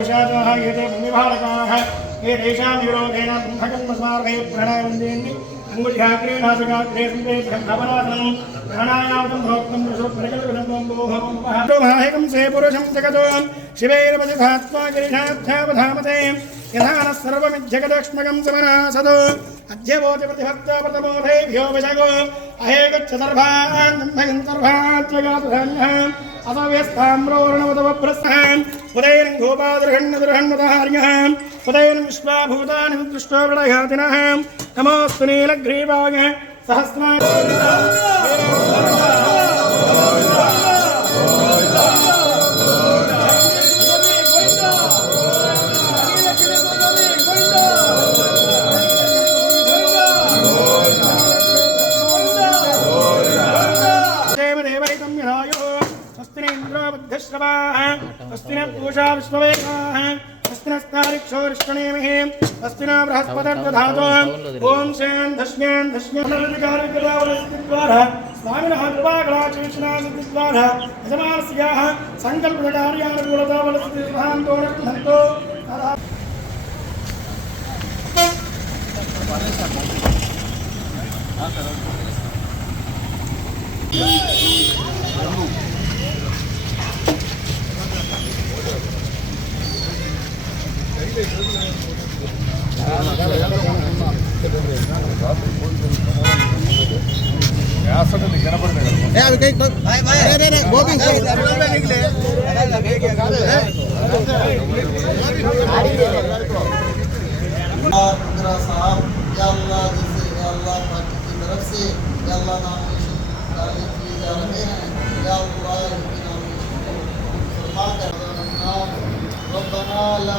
देशाजाः ये ते भूमिभारकाः ये तेषां विरोधेन ब्रह्मकर्मस्मार्गैः प्रणयवन्देन्नि अङ्गुल्याग्रे नासकाग्रे सूरे भवनासनं प्राणायामं भोक्तं प्रकल्पसम्भोः से पुरुषं जगतो शिवैरपतिधात्मा गिरिशाध्यापधामते यथा नः सर्वमिज्जगदक्ष्मकं समनासदो अध्यवोति प्रतिभक्ता प्रतमोधेभ्यो विशगो अहेगच्छ सर्वान् सर्वान् जगातधान्यः असव्यस्ताम्रोर्णवतवप्रस्थान् उदयन् गोपादृहण्णदृहण्णदहार्यः उदयन् विश्वाभूतानि दृष्टो प्रलयातिनः नमोऽस्तु नीलग्रीवाय सहस्रा यक्षा विश्ववेगाः अस्मिनस्तारिक्षोरिष्टणेमिः अस्मिना बृहस्पतिर्दधातो ॐ श्रेन् धस्म्यान् धस्म्यन्नविकारविकलावलस्तिद्वारः स्वामिनः कृपाकलाचेषणा सतिद्वारः यजमानस्याः सङ्कल्पकार्यानुकूलता वलसति सुधान्तो रक्षन्तो Thank you. अल्लाह जैसे अल्लाह पार्टी की तरफ़ से अल्लाह नॉमिनेशन किए जा रहे हैं या अल्लाह इनकी नॉमिनेशन को फरमा कर रब्बना ला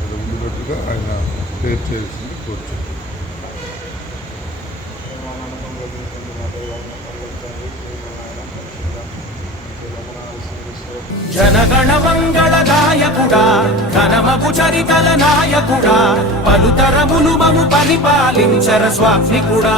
విధంగా ఆయన క్లియర్ చేయాల్సింది కోరుచున్నాను జనగణ మంగళ గాయకుడా ఘనమగు చరితల నాయకుడా పలుతరములు మము పరిపాలించర స్వామి కూడా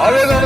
Alın.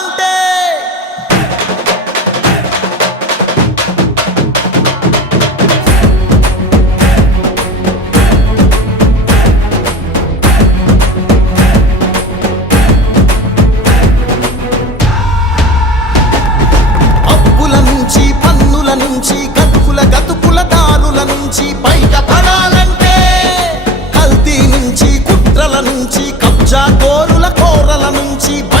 காமாட்சி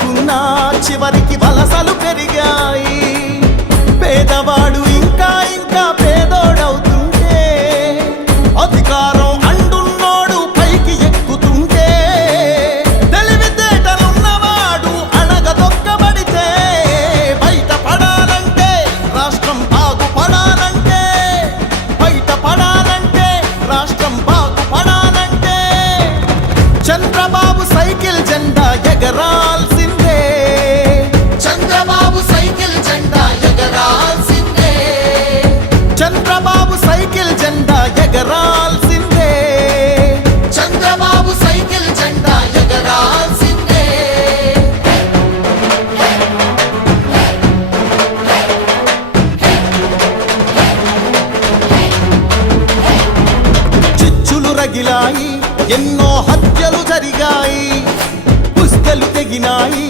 అనుకున్నా చివరికి వలసలు పెరిగాయి. పేదవాడు ఇంకా ಬೆಳಗಿನಾಯಿ